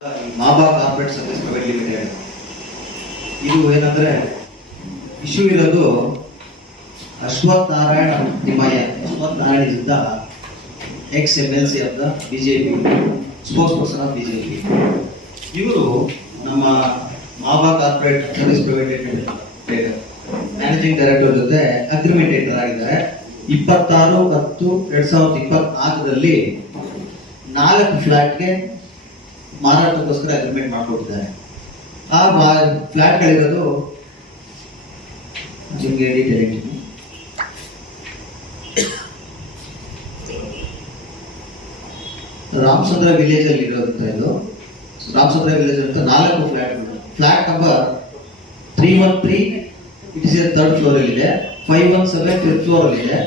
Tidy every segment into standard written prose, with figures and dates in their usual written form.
ಮಾಬಾ corporate service private limited ಇದು ಏನಂದ್ರೆ issue ಇರೋದು Ashwath Narayana Thimmaiah. Ashwath Narayana is the ex MLC of the BJP, spokesperson of BJP. ಇವರು ನಮ್ಮ Maba corporate service private limited managing director ಜೊತೆ agreement enter ಆಗಿದ್ದಾರೆ. 26/10/2024 4 ಫ್ಲಾಟ್ಗೆ ಮಾರಾಟಕ್ಕೋಸ್ಕರ agreement ಮಾಡಿಕೊಟ್ಟಿದ್ದಾರೆ. ಆ ಫ್ಲಾಟ್ಗಳಿರೋದು ನಿಮಗೆ ಡೀಟೇಲ್ ಹೇಳ್ತೀನಿ. ರಾಮಚಂದ್ರ ವಿಲೇಜ್ ಅಲ್ಲಿ ಇರೋದಂತ ಇದು. ರಾಮಚಂದ್ರ ವಿಲೇಜ್ ಅಂತ 4 ಫ್ಲಾಟ್ಗಳು. Flat number 313 it is third floor ಅಲ್ಲಿ ಇದೆ. 517 ಫಿಫ್ತ್ ಫ್ಲೋರ್ ಅಲ್ಲಿ ಇದೆ.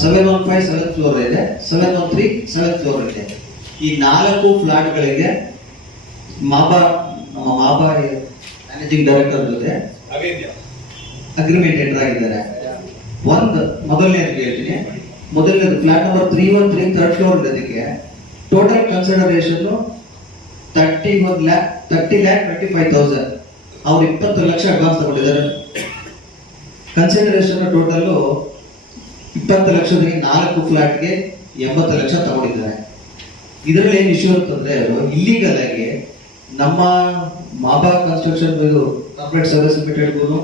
715 ಸೆವೆಂತ್ ಫ್ಲೋರ್ ಇದೆ. 713 ಸೆವೆಂತ್ ಫ್ಲೋರ್ ಇದೆ. ಈ 4 ಫ್ಲಾಟ್ಗಳಿಗೆ ಮಾಬಾ ಮ್ಯಾನೇಜಿಂಗ್ ಡೈರೆಕ್ಟರ್ ಜೊತೆ ಅಗ್ರಿಮೆಂಟ್ ಎಂಟರ್ ಆಗಿದ್ದಾರೆ. ಮೊದಲನೇದು ಹೇಳ್ತೀನಿ. ಮೊದಲನೇದು ಫ್ಲಾಟ್ ನಂಬರ್ 313 ಥರ್ಡ್ ಫ್ಲೋರ್ ಇದಕ್ಕೆ ಟೋಟಲ್ ಕನ್ಸಿಡರೇಷನ್ 30,25,000. ಅವ್ರು 20 ಲಕ್ಷ ಅಡ್ವಾನ್ಸ್ ತಗೊಂಡಿದ್ದಾರೆ. ಕನ್ಸಿಡರೇಷನ್ ಟೋಟಲ್ 20 ಲಕ್ಷದಲ್ಲಿ 4 ಫ್ಲಾಟ್ಗೆ 80 ಲಕ್ಷ ತಗೊಂಡಿದ್ದಾರೆ. ಇದರಲ್ಲಿ ಏನು ಇಶ್ಯೂ ಅಂತಂದ್ರೆ ಅವರು ಇಲ್ಲಿಗಲ್ ಆಗಿ ನಮ್ಮ ಮಾಬಾ ಕನ್ಸ್ಟ್ರಕ್ಷನ್ ಕಾರ್ಪೊರೇಟ್ ಸರ್ವಿಸ್ ಲಿಮಿಟೆಡ್ಗೂ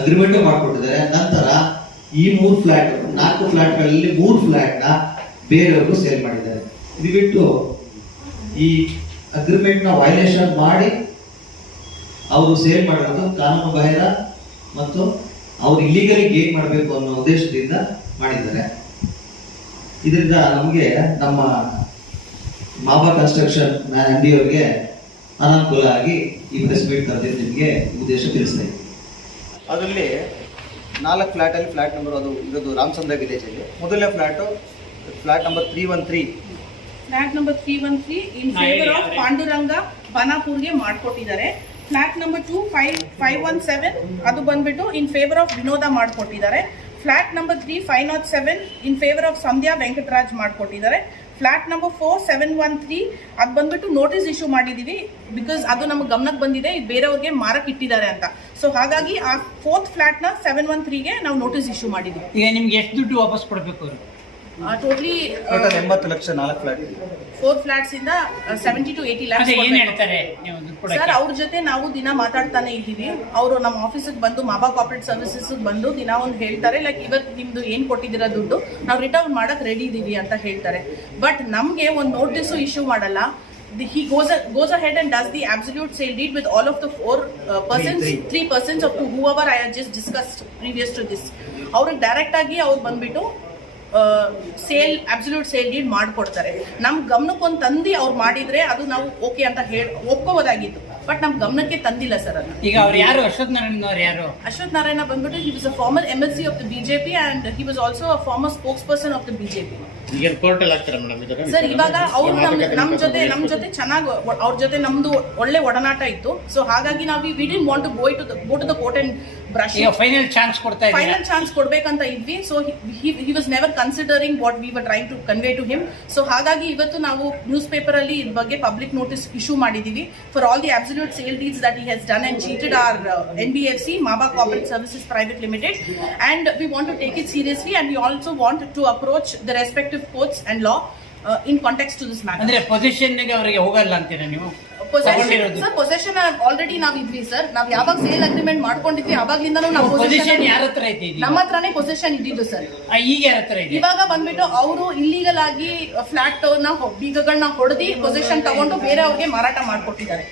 ಅಗ್ರಿಮೆಂಟ್ ಮಾಡಿಕೊಟ್ಟಿದ್ದಾರೆ. ನಂತರ ಈ 4 ಫ್ಲಾಟ್ಗಳಲ್ಲಿ 3 ಫ್ಲಾಟ್ನ ಬೇರೆಯವ್ರಿಗೂ ಸೇಲ್ ಮಾಡಿದ್ದಾರೆ. ಇದು ಬಿಟ್ಟು ಈ ಅಗ್ರಿಮೆಂಟ್ ನ ವೈಲೇಷನ್ ಮಾಡಿ ಅವರು ಸೇಲ್ ಮಾಡಿರೋದು ಕಾನೂನು ಬಾಹಿರ ಮತ್ತು ಅವ್ರು ಇಲ್ಲಿಗಲಿ ಗೇನ್ ಮಾಡಬೇಕು ಅನ್ನೋ ಉದ್ದೇಶದಿಂದ ಮಾಡಿದ್ದಾರೆ. ಇದರಿಂದ ನಮಗೆ ನಮ್ಮ ಮಾಬಾ ಕನ್ಸ್ಟ್ರಕ್ಷನ್ MD ಅವರಿಗೆ ಅನಾನುಕೂಲ ಆಗಿ ಈ ಪ್ರೆಸ್ ಮೀಟ್ ಕರೆದಿದ್ದು ನಿಮಗೆ ಉದ್ದೇಶ ತಿಳಿಸ್ತಾ ಇದ್ದೀವಿ. ಅದರಲ್ಲಿ 4 ಫ್ಲಾಟಲ್ಲಿ ಫ್ಲಾಟ್ ನಂಬರ್ ಅದು ಇರೋದು ರಾಮಚಂದ್ರ ವಿಲೇಜ್ ಅಲ್ಲಿ. ಮೊದಲನೇ flat number 313. Flat number 313 in favour of Panduranga ಬನಾಪುರ್ಗೆ ಮಾಡ್ಕೊಟ್ಟಿದ್ದಾರೆ. ಫ್ಲಾಟ್ ನಂಬರ್ 517 ಅದು ಬಂದ್ಬಿಟ್ಟು ಇನ್ ಫೇವರ್ ಆಫ್ ವಿನೋದ ಮಾಡ್ಕೊಟ್ಟಿದ್ದಾರೆ. Flat number 507 in favour of Sandhya Venkataraj ಮಾಡ್ಕೊಟ್ಟಿದ್ದಾರೆ. ಫ್ಲಾಟ್ ನಂಬರ್ 4713 ಅದು ಬಂದ್ಬಿಟ್ಟು ನೋಟಿಸ್ ಇಶ್ಯೂ ಮಾಡಿದೀವಿ, ಬಿಕಾಸ್ ಅದು ನಮ್ಗೆ ಗಮನಕ್ಕೆ ಬಂದಿದೆ ಇದು ಬೇರೆಯವ್ರಿಗೆ ಮಾರಕ್ಕೆ ಇಟ್ಟಿದ್ದಾರೆ ಅಂತ. ಸೊ ಹಾಗಾಗಿ ಆ 4th ಫ್ಲಾಟ್ ನ 713ಗೆ ನಾವು ನೋಟಿಸ್ ಇಶ್ಯೂ ಮಾಡಿದೀವಿ. ಈಗ ನಿಮ್ಗೆ ಎಷ್ಟು ದುಡ್ಡು ವಾಪಸ್ ಕೊಡಬೇಕು ಅವರು? Totally 80 lakh 4 flat. 4 ಫ್ಲಾಟ್ಸ್ ಇಂದ 70 to 80 lakhs ಏನ್ ಹೇಳ್ತಾರೆ ಸರ್. ಅವ್ರ ಜೊತೆ ನಾವು ದಿನ ಮಾತಾಡ್ತಾನೆ ಇದ್ದೀವಿ. ಅವರು ನಮ್ಮ ಆಫೀಸಿಗೆ ಬಂದು ಮಾಬಾ ಕಾರ್ಪೊರೇಟ್ ಸರ್ವಿಸಸ್ ಬಂದು ದಿನ ಒಂದು ಹೇಳ್ತಾರೆ, ಲೈಕ್ ಇವತ್ತು ನಿಮ್ದು ಏನ್ ಕೊಟ್ಟಿದ್ದೀರಾ ದುಡ್ಡು ನಾವು ರಿಟರ್ನ್ ಮಾಡಕ್ ರೆಡಿ ಇದೀವಿ ಅಂತ ಹೇಳ್ತಾರೆ. ಬಟ್ ನಮ್ಗೆ ಒಂದು ನೋಟಿಸ್ ಇಶ್ಯೂ ಮಾಡಲ್ಲ. He goes ahead and does the absolute sale deed with all of the 3 persons of whoever I had just discussed previous to this. ಅವ್ರಿಗೆ ಡೈರೆಕ್ಟ್ ಆಗಿ ಅವ್ರು ಬಂದ್ಬಿಟ್ಟು ಅಬ್ಸಲ್ಯೂಟ್ ಸೇಲ್ ಡೀಡ್ ಮಾಡ್ಕೊಡ್ತಾರೆ. ನಮ್ ಗಮನಕ್ಕೊಂದು ತಂದಿ ಅವ್ರು ಮಾಡಿದ್ರೆ ಅದು ನಾವು ಓಕೆ ಅಂತ ಒಪ್ಕೋಬೋದಾಗಿತ್ತು. ಬಟ್ ನಮ್ ಗಮನಕ್ಕೆ ತಂದಿಲ್ಲ ಸರ್ ಅದನ್ನ. ಈಗ ಅವ್ರು ಯಾರು? ಅಶ್ವಥ್ ನಾರಾಯಣ ಅವ್ರು ಯಾರು? ಅಶ್ವಥ್ ನಾರಾಯಣ ಬಂದ್ಬಿಟ್ಟು he was a former MLC of the BJP and he was also a former spokesperson of the BJP. ಈಗ ಕೋರ್ಟ್ ಅಲ್ಲಿ ಆಗ್ತಾರೆ ಮೇಡಮ್ ಇದರ ಸರ್. ಇವಾಗ ಅವ್ರು ನಮ್ ಜೊತೆ ಚೆನ್ನಾಗಿ ಅವ್ರ ಜೊತೆ ನಮ್ದು ಒಳ್ಳೆ ಒಡನಾಟ ಇತ್ತು. ಸೊ ಹಾಗಾಗಿ ನಾವು we didn't want to go to the court and brush. Final chance ಕೊಡ್ಬೇಕಂತ ಇದ್ವಿ. So he was never considering what we were trying to convey to him. So ಹಾಗಾಗಿ ಇವತ್ತು ನಾವು ನ್ಯೂಸ್ ಪೇಪರ್ ಅಲ್ಲಿ ಇದ್ರ ಬಗ್ಗೆ ಪಬ್ಲಿಕ್ ನೋಟಿಸ್ ಇಶ್ಯೂ ಮಾಡಿದೀವಿ for all the absolute sale deeds that he has done and cheated our NBFC Maba Corporate Services Private Limited, and we want to take it seriously and we also want to approach the respective courts and law in context to this matter. ಅಂದ್ರೆ position ಗೆ ಅವರಿಗೆ ಹೋಗಲ್ಲ ಅಂತೀರಾ ನೀವು? Possession already ನಾವ್ ಇದ್ವಿ sir. ನಾವ್ ಯಾವಾಗ ಸೇಲ್ ಅಗ್ರಿಮೆಂಟ್ ಮಾಡ್ಕೊಂಡಿದ್ವಿ ಅವಾಗ್ಲಿಂದಾನು ನಾವು ಪೊಸಿಷನ್ ಯಾರ ಹತ್ರ ಐತಿ? ನಮ್ಮ ಹತ್ರನೇ ಪೊಸೆಷನ್ ಇದ್ದಿದ್ದು ಸರ್. ಈಗ ಯಾರ ಹತ್ರ ಇದೆ? ಇವಾಗ ಬಂದ್ಬಿಟ್ಟು ಅವರು ಇಲ್ಲಿಗಲ್ ಆಗಿ ಫ್ಲಾಟ್ ನ ಬೀಗಗಳನ್ನ ಹೊಡೆದಿ ಪೊಸೆಷನ್ ತಗೊಂಡು ಬೇರೆ ಅವ್ರಿಗೆ ಮಾರಾಟ ಮಾಡ್ಕೊಟ್ಟಿದ್ದಾರೆ.